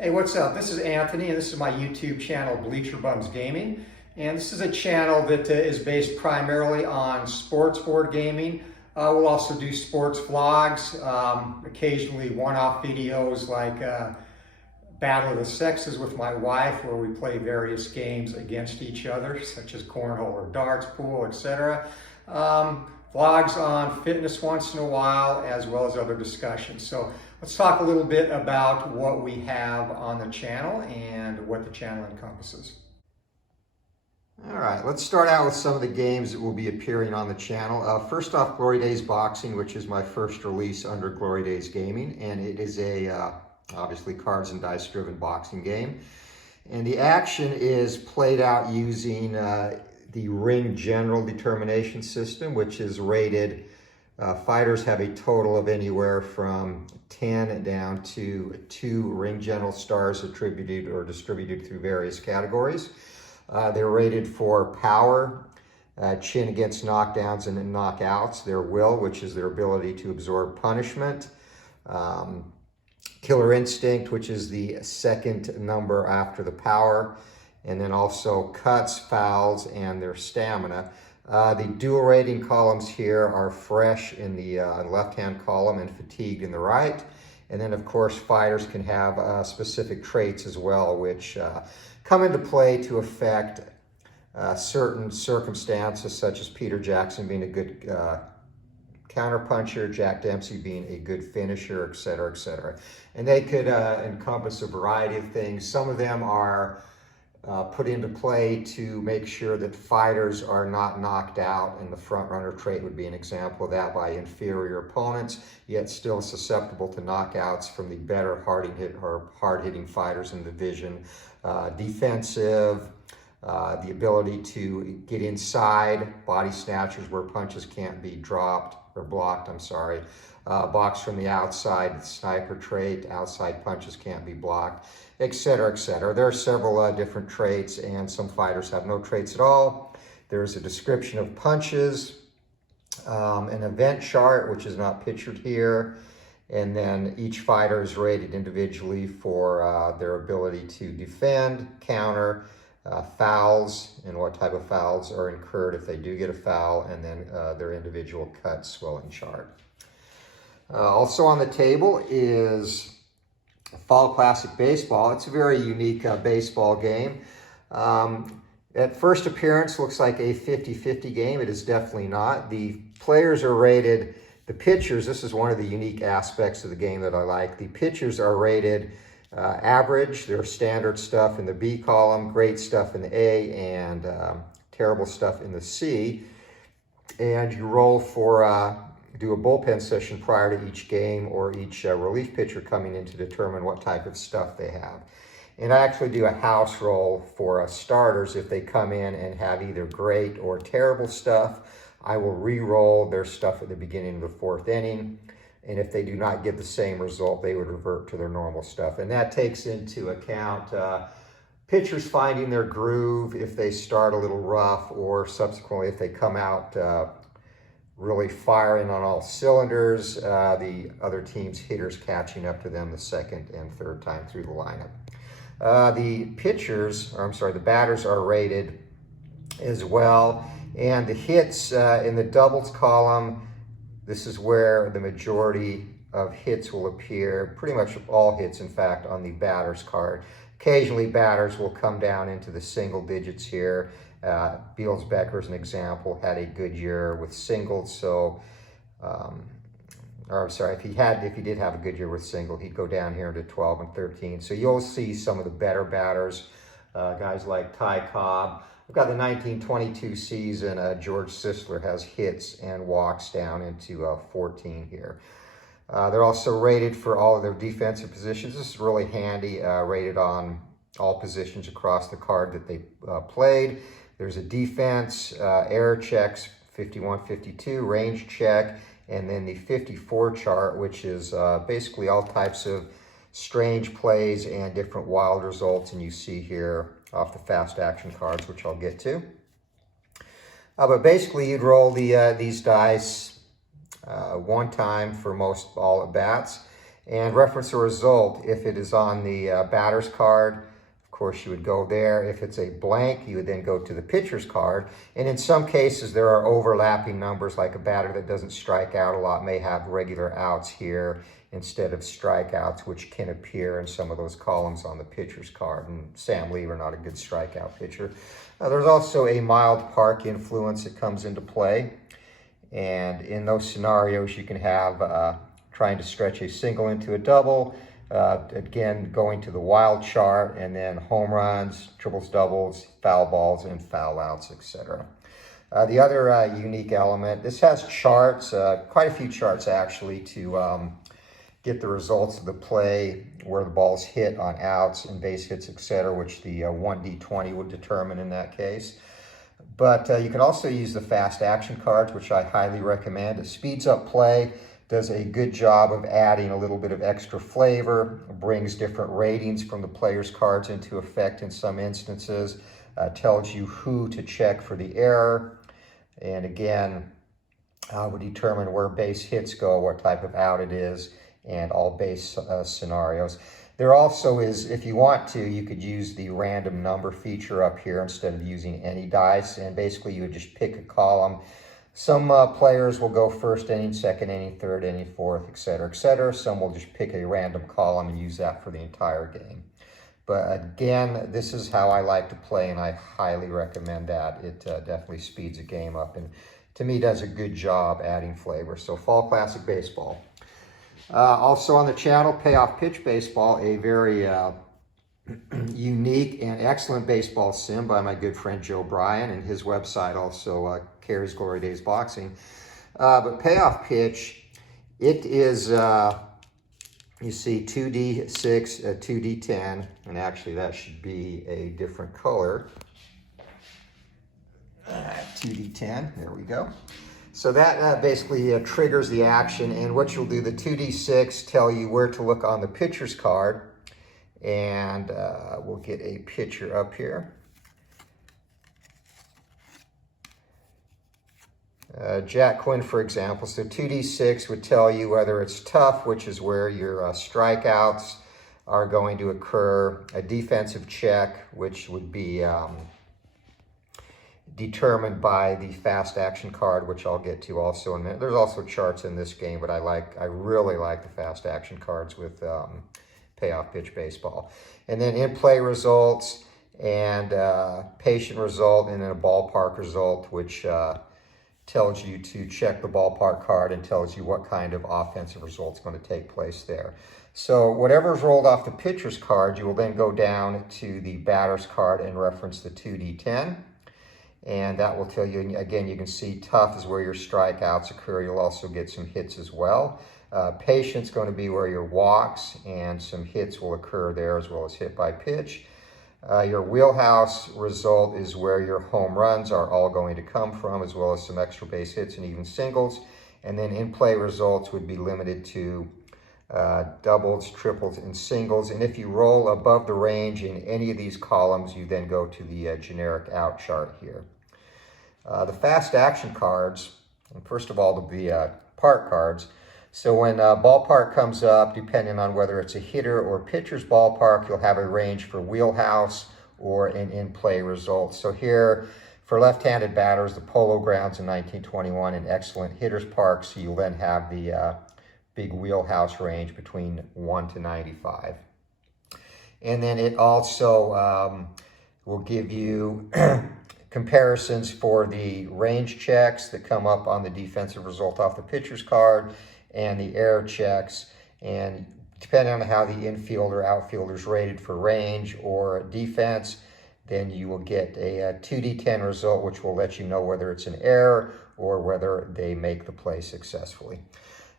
Hey, what's up? This is Anthony, and this is my YouTube channel, Bleacher Bums Gaming. And this is a channel that is based primarily on sports board gaming. We'll also do sports vlogs, occasionally one-off videos like Battle of the Sexes with my wife, where we play various games against each other, such as cornhole or darts, pool, etc. Vlogs on fitness once in a while, as well as other discussions. So let's talk a little bit about what we have on the channel and what the channel encompasses. All right, let's start out with some of the games that will be appearing on the channel. First off, Glory Days Boxing, which is my first release under Glory Days Gaming, and it is a obviously cards and dice driven boxing game. And the action is played out using the ring general determination system, which is rated. Fighters have a total of anywhere from 10 down to 2 ring general stars attributed or distributed through various categories. They're rated for power, chin against knockdowns and knockouts, their will, which is their ability to absorb punishment, killer instinct, which is the second number after the power, and then also cuts, fouls, and their stamina. The dual rating columns here are fresh in the left-hand column and fatigued in the right. And then, of course, fighters can have specific traits as well, which come into play to affect certain circumstances, such as Peter Jackson being a good counterpuncher, Jack Dempsey being a good finisher, et cetera, et cetera. And they could encompass a variety of things. Some of them are put into play to make sure that fighters are not knocked out, and the front runner trait would be an example of that, by inferior opponents, yet still susceptible to knockouts from the better hard-hitting fighters in the division. Defensive, the ability to get inside, body snatchers where punches can't be dropped or blocked, box from the outside, sniper trait, outside punches can't be blocked, etc., etc. There are several different traits, and some fighters have no traits at all. There's a description of punches, an event chart, which is not pictured here, and then each fighter is rated individually for their ability to defend, counter, fouls, and what type of fouls are incurred if they do get a foul, and then their individual cut swelling chart. Also on the table is Fall Classic Baseball. It's a very unique baseball game. At first appearance, looks like a 50-50 game. It is definitely not. The players are rated, the pitchers, this is one of the unique aspects of the game that I like. The pitchers are rated average, their standard stuff in the B column, great stuff in the A, and terrible stuff in the C. And you roll for do a bullpen session prior to each game or each relief pitcher coming in to determine what type of stuff they have. And I actually do a house roll for starters. If they come in and have either great or terrible stuff, I will re-roll their stuff at the beginning of the 4th inning. And if they do not get the same result, they would revert to their normal stuff. And that takes into account pitchers finding their groove if they start a little rough, or subsequently if they come out really firing on all cylinders, the other team's hitters catching up to them the second and third time through the lineup. The batters are rated as well. And the hits in the doubles column, this is where the majority of hits will appear, pretty much all hits, in fact, on the batter's card. Occasionally, batters will come down into the single digits here. Beals-Becker, as an example, had a good year with singles, so, if he did have a good year with single, he'd go down here into 12 and 13. So you'll see some of the better batters, guys like Ty Cobb. I've got the 1922 season, George Sisler has hits and walks down into 14 here. They're also rated for all of their defensive positions. This is really handy, rated on all positions across the card that they played. There's a defense, error checks, 51, 52, range check, and then the 54 chart, which is basically all types of strange plays and different wild results. And you see here off the fast action cards, which I'll get to. But basically, you'd roll these dice one time for most all at bats, and reference the result. If it is on the batter's card, of course, you would go there. If it's a blank, you would then go to the pitcher's card. And in some cases, there are overlapping numbers, like a batter that doesn't strike out a lot may have regular outs here instead of strikeouts, which can appear in some of those columns on the pitcher's card. And Sam Lever, not a good strikeout pitcher. There's also a mild park influence that comes into play. And in those scenarios, you can have trying to stretch a single into a double, again, going to the wild chart, and then home runs, triples, doubles, foul balls, and foul outs, etc. The other unique element, this has charts, quite a few charts actually, to get the results of the play, where the ball's hit on outs and base hits, etc., which the 1D20 would determine in that case. But you can also use the fast action cards, which I highly recommend. It speeds up play, does a good job of adding a little bit of extra flavor, brings different ratings from the player's cards into effect in some instances, tells you who to check for the error, and again, would determine where base hits go, what type of out it is, and all base scenarios. There also is, if you want to, you could use the random number feature up here instead of using any dice, and basically you would just pick a column. Some players will go first inning, second inning, third inning, fourth, etc., etc. Some will just pick a random column and use that for the entire game. But again, this is how I like to play, and I highly recommend that. It definitely speeds a game up, and to me does a good job adding flavor. So Fall Classic Baseball. Also on the channel, Payoff Pitch Baseball, a very unique and excellent baseball sim by my good friend Joe Bryan, and his website also carries Glory Days Boxing. But Payoff Pitch, it is, you see 2D6, 2D10, and actually that should be a different color. 2D10, there we go. So that basically triggers the action, and what you'll do, the 2D6 tell you where to look on the pitcher's card, and we'll get a pitcher up here. Jack Quinn, for example. So 2D6 would tell you whether it's tough, which is where your strikeouts are going to occur, a defensive check, which would be determined by the fast action card, which I'll get to also in a minute. There's also charts in this game, but I really like the fast action cards with Payoff Pitch Baseball. And then in play results and patient result, and then a ballpark result, which tells you to check the ballpark card and tells you what kind of offensive result's going to take place there. So whatever's rolled off the pitcher's card, you will then go down to the batter's card and reference the 2D10. And that will tell you, again, you can see tough is where your strikeouts occur. You'll also get some hits as well. Patient's going to be where your walks and some hits will occur there, as well as hit by pitch. Your wheelhouse result is where your home runs are all going to come from, as well as some extra base hits and even singles. And then in-play results would be limited to doubles, triples, and singles. And if you roll above the range in any of these columns, you then go to the generic out chart here. The fast action cards, first of all, the park cards. So when ballpark comes up, depending on whether it's a hitter or pitcher's ballpark, you'll have a range for wheelhouse or an in-play result. So here, for left-handed batters, the Polo Grounds in 1921, an excellent hitter's park, so you'll then have the big wheelhouse range between 1 to 95. And then it also will give you comparisons for the range checks that come up on the defensive result off the pitcher's card and the error checks. And depending on how the infield or outfielder is rated for range or defense, then you will get a 2D10 result, which will let you know whether it's an error or whether they make the play successfully.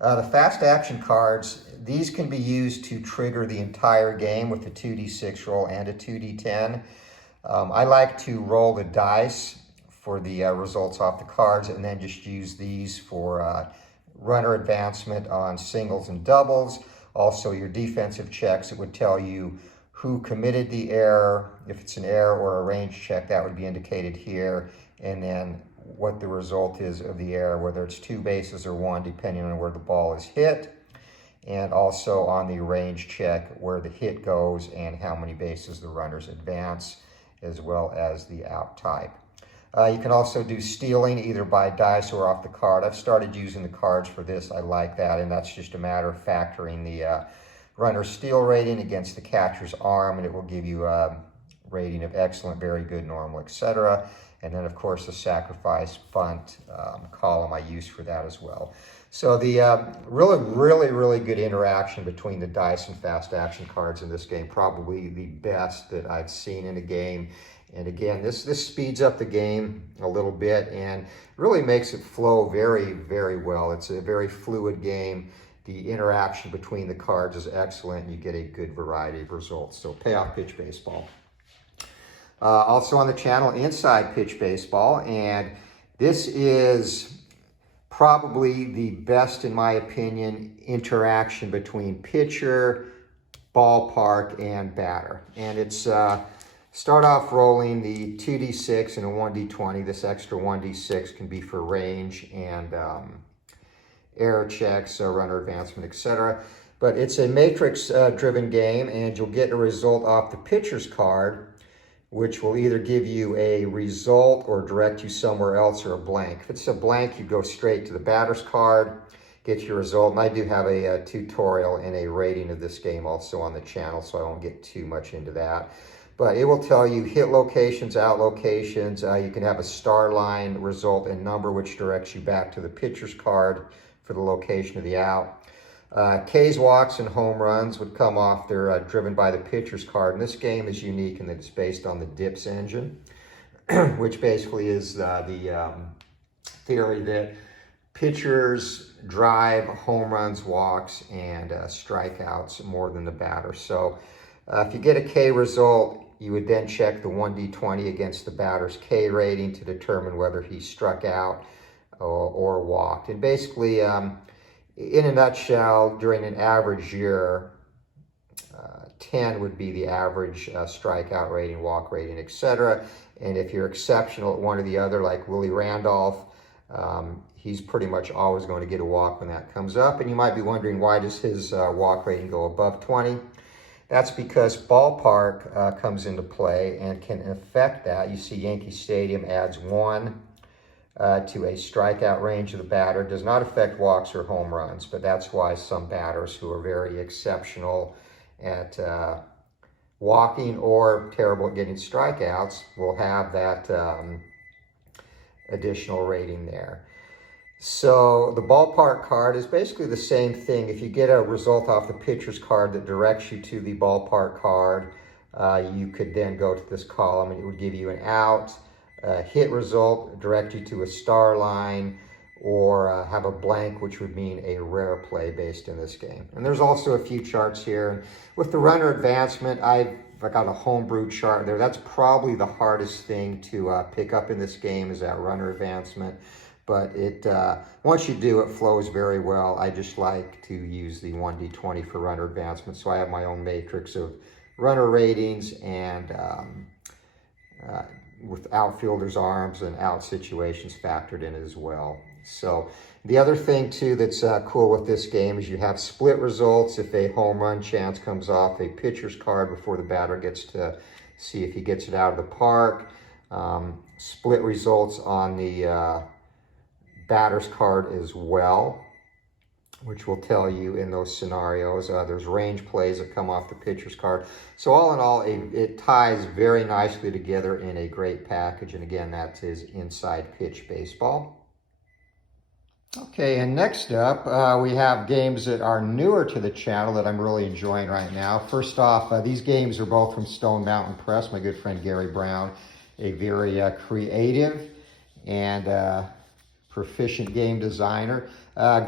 The fast action cards, these can be used to trigger the entire game with a 2D6 roll and a 2D10. I like to roll the dice for the results off the cards, and then just use these for runner advancement on singles and doubles. Also your defensive checks, it would tell you who committed the error. If it's an error or a range check, that would be indicated here. And then what the result is of the error, whether it's 2 bases or 1, depending on where the ball is hit. and also on the range check where the hit goes and how many bases the runners advance, as well as the out type. You can also do stealing either by dice or off the card. I've started using the cards for this. I like that, and that's just a matter of factoring the runner's steal rating against the catcher's arm, and it will give you a rating of excellent, very good, normal, etc. And then, of course, the sacrifice bunt column I use for that as well. So the really good interaction between the dice and fast action cards in this game, probably the best that I've seen in a game. And again, this speeds up the game a little bit and really makes it flow very well. It's a very fluid game. The interaction between the cards is excellent, and you get a good variety of results. So Payoff Pitch Baseball. Also on the channel, Inside Pitch Baseball, and this is probably the best, in my opinion, interaction between pitcher, ballpark, and batter. And it's start off rolling the 2d6 and a 1d20. This extra 1d6 can be for range and error checks, runner advancement, etc. But it's a matrix driven game, and you'll get a result off the pitcher's card, which will either give you a result or direct you somewhere else, or a blank. If it's a blank, you go straight to the batter's card, get your result. And I do have a tutorial and a rating of this game also on the channel, so I won't get too much into that. But it will tell you hit locations, out locations. You can have a star line result and number, which directs you back to the pitcher's card for the location of the out. Ks, walks, and home runs would come off. They're driven by the pitcher's card. And this game is unique in that it's based on the DIPS engine, which basically is the theory that pitchers drive home runs, walks, and strikeouts more than the batter. So if you get a K result, you would then check the 1d20 against the batter's K rating to determine whether he struck out or walked. And basically, in a nutshell, during an average year, 10 would be the average strikeout rating, walk rating, etc. And if you're exceptional at one or the other, like Willie Randolph, he's pretty much always going to get a walk when that comes up. And you might be wondering, why does his walk rating go above 20? That's because ballpark comes into play and can affect that. You see Yankee Stadium adds 1 to a strikeout range of the batter. Does not affect walks or home runs, but that's why some batters who are very exceptional at walking or terrible at getting strikeouts will have that additional rating there. So the ballpark card is basically the same thing. If you get a result off the pitcher's card that directs you to the ballpark card, you could then go to this column and it would give you an out, hit result, direct you to a star line, or have a blank, which would mean a rare play based in this game. And there's also a few charts here. And with the runner advancement, I've got a homebrew chart there. That's probably the hardest thing to pick up in this game, is that runner advancement. But once you do, it flows very well. I just like to use the 1d20 for runner advancement. So I have my own matrix of runner ratings and with outfielders' arms and out situations factored in as well. So the other thing too that's cool with this game is you have split results. If a home run chance comes off a pitcher's card before the batter gets to see if he gets it out of the park. Split results on the batter's card as well, which will tell you in those scenarios. There's range plays that come off the pitcher's card. So all in all, it ties very nicely together in a great package. And again, that is Inside Pitch Baseball. Okay, and next up, we have games that are newer to the channel that I'm really enjoying right now. First off, these games are both from Stone Mountain Press, my good friend Gary Brown, a very creative and proficient game designer.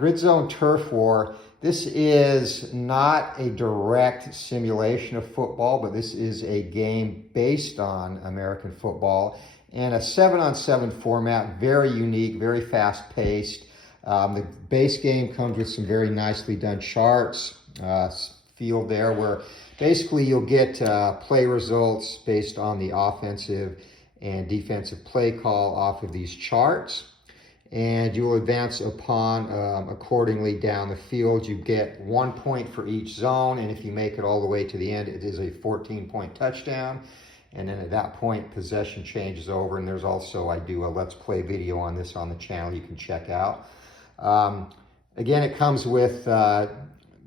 Grid Zone Turf War, this is not a direct simulation of football, but this is a game based on American football and a 7-on-7 format, very unique, very fast-paced. The base game comes with some very nicely done charts, field there, where basically you'll get play results based on the offensive and defensive play call off of these charts. and you will advance upon accordingly down the field. You get 1 point for each zone, and if you make it all the way to the end, it is a 14-point touchdown. And then at that point, possession changes over, and there's also, I do a Let's Play video on this on the channel you can check out. Again, it comes with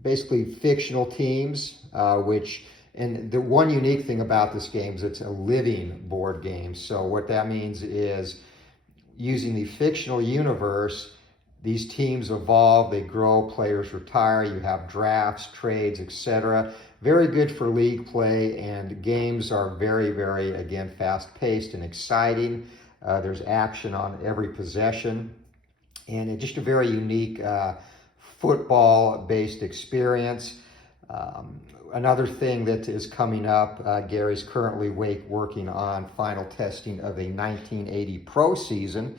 basically fictional teams, and the one unique thing about this game is it's a living board game. So what that means is, using the fictional universe, these teams evolve, they grow, players retire, you have drafts, trades, etc. Very good for league play, and games are very, very, again, fast-paced and exciting. There's action on every possession, and it's just a very unique football-based experience. Another thing that is coming up, Gary's currently working on final testing of a 1980 Pro season,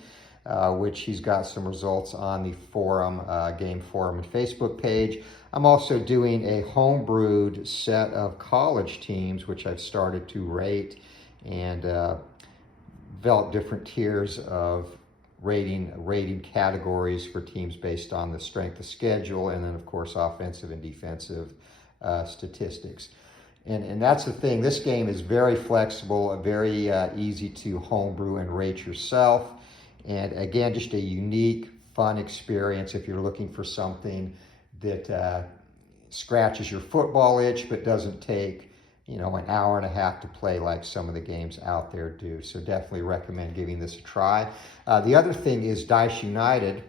which he's got some results on the forum, game forum and Facebook page. I'm also doing a homebrewed set of college teams, which I've started to rate and develop different tiers of rating categories for teams based on the strength of schedule, and then of course offensive and defensive statistics. And that's the thing, this game is very flexible, very easy to homebrew and rate yourself. And again, just a unique, fun experience if you're looking for something that scratches your football itch but doesn't take, an hour and a half to play like some of the games out there do. So definitely recommend giving this a try. The other thing is Dice United.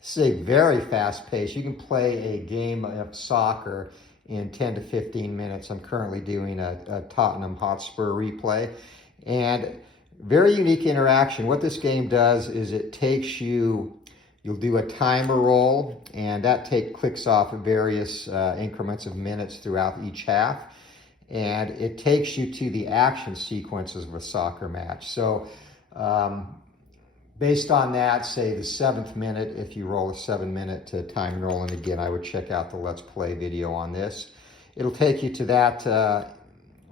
This is a very fast pace. You can play a game of soccer in 10 to 15 minutes. I'm currently doing a Tottenham Hotspur replay, and very unique interaction. What this game does is it takes you'll do a timer roll, and that clicks off various increments of minutes throughout each half, and it takes you to the action sequences of a soccer match. So based on that, say the 7th minute, if you roll a 7-minute time roll, and again, I would check out the Let's Play video on this. It'll take you to that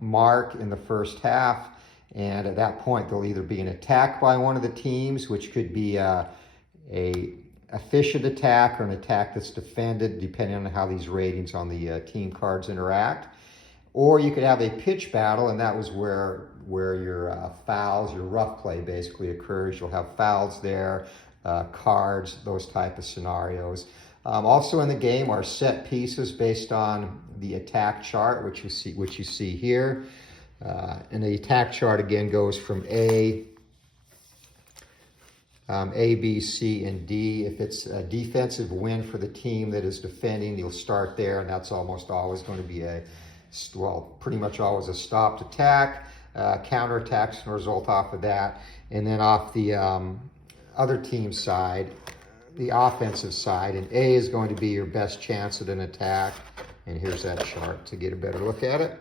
mark in the first half, and at that point, there'll either be an attack by one of the teams, which could be a efficient attack or an attack that's defended, depending on how these ratings on the team cards interact. Or you could have a pitch battle, and that was where your fouls, your rough play basically occurs. You'll have fouls there, cards, those type of scenarios. Also in the game are set pieces based on the attack chart, which you see here. And the attack chart again goes from A, B, C, and D. If it's a defensive win for the team that is defending, you'll start there, and that's almost always going to be pretty much always a stopped attack. Counterattacks can result off of that. And then off the other team's side, the offensive side, and A is going to be your best chance at an attack. And here's that chart to get a better look at it.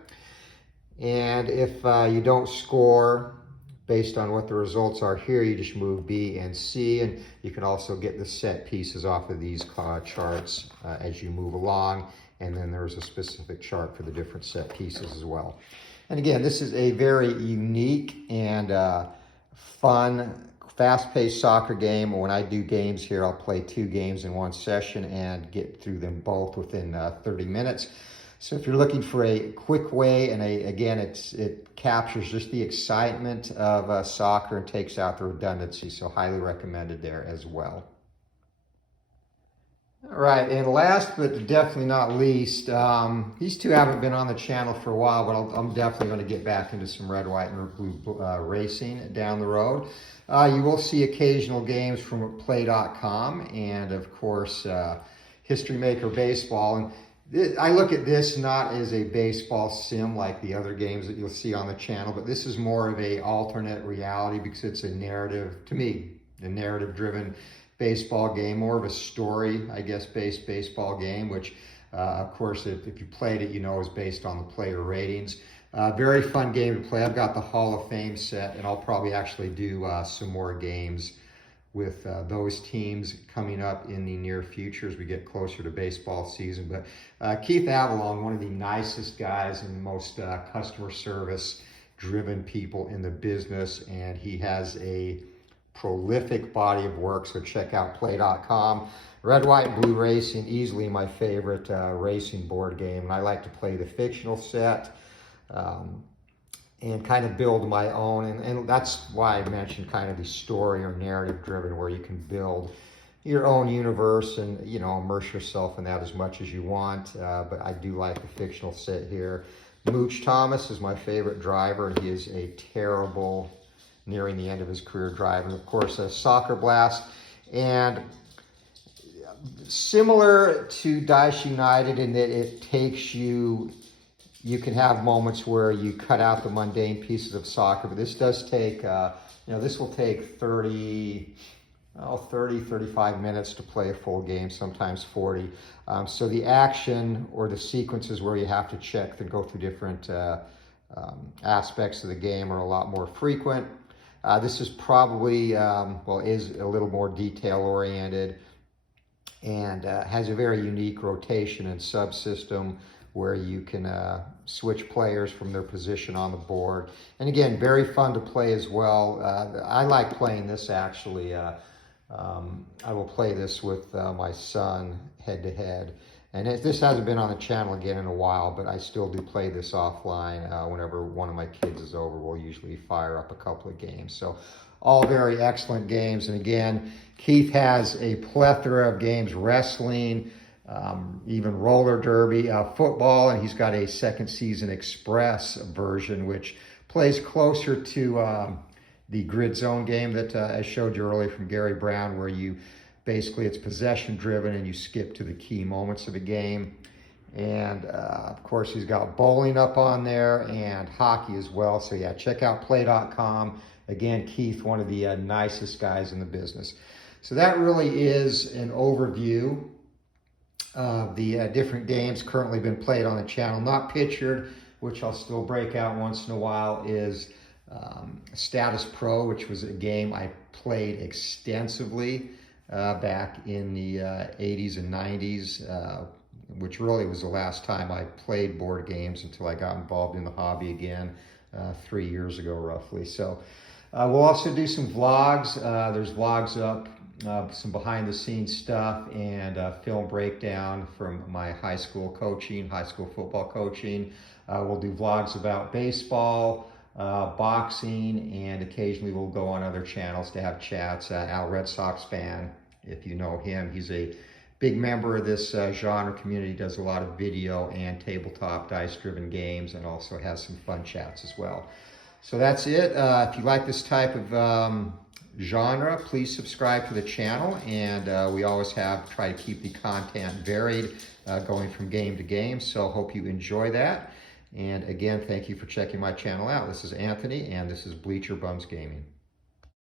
And if you don't score based on what the results are here, you just move B and C, and you can also get the set pieces off of these charts as you move along. And then there's a specific chart for the different set pieces as well. And again, this is a very unique and fun, fast-paced soccer game. When I do games here, I'll play 2 games in one session and get through them both within 30 minutes. So if you're looking for a quick way, and again, it captures just the excitement of soccer and takes out the redundancy. So highly recommended there as well. All right, and last but definitely not least, these two haven't been on the channel for a while, but I'm definitely going to get back into some red, white, and blue racing down the road. You will see occasional games from Play.com and, of course, History Maker Baseball. And I look at this not as a baseball sim like the other games that you'll see on the channel, but this is more of a alternate reality because it's a narrative, to me, a narrative-driven baseball game, more of a story, I guess, based baseball game, which, of course, if you played it, you know is based on the player ratings. Very fun game to play. I've got the Hall of Fame set, and I'll probably actually do some more games with those teams coming up in the near future as we get closer to baseball season. But Keith Avalon, one of the nicest guys and most customer service driven people in the business, and he has a prolific body of work, so check out play.com. Red, White, and Blue Racing, easily my favorite racing board game. And I like to play the fictional set and kind of build my own. And that's why I mentioned kind of the story or narrative driven, where you can build your own universe and, you know, immerse yourself in that as much as you want. But I do like the fictional set here. Mooch Thomas is my favorite driver, and he is a terrible, nearing the end of his career driver. And of course, a Soccer Blast. And similar to Dice United in that it takes you, you can have moments where you cut out the mundane pieces of soccer, but this does take, this will take 35 minutes to play a full game, sometimes 40. So the action or the sequences where you have to check and go through different aspects of the game are a lot more frequent. This is probably, is a little more detail oriented, and has a very unique rotation and subsystem where you can switch players from their position on the board. And again, very fun to play as well. I like playing this actually. I will play this with my son head to head. And this hasn't been on the channel again in a while, but I still do play this offline. Whenever one of my kids is over, we'll usually fire up a couple of games. So all very excellent games. And again, Keith has a plethora of games: wrestling, even roller derby, football, and he's got a Second Season Express version, which plays closer to the grid zone game that I showed you earlier from Gary Brown, where you basically, it's possession driven and you skip to the key moments of a game. And of course, he's got bowling up on there and hockey as well. So yeah, check out play.com. Again, Keith, one of the nicest guys in the business. So that really is an overview of the different games currently been played on the channel. Not pictured, which I'll still break out once in a while, is Status Pro, which was a game I played extensively back in the 80s and 90s, which really was the last time I played board games until I got involved in the hobby again 3 years ago roughly. So we'll also do some vlogs. There's vlogs up, some behind the scenes stuff, and film breakdown from my high school football coaching. We'll do vlogs about baseball, boxing, and occasionally we'll go on other channels to have chats. Al Red Sox fan, if you know him, he's a big member of this genre community, does a lot of video and tabletop dice-driven games, and also has some fun chats as well. So that's it. If you like this type of genre, please subscribe to the channel, and we always try to keep the content varied, going from game to game, so hope you enjoy that. And again, thank you for checking my channel out. This is Anthony, and this is Bleacher Bums Gaming.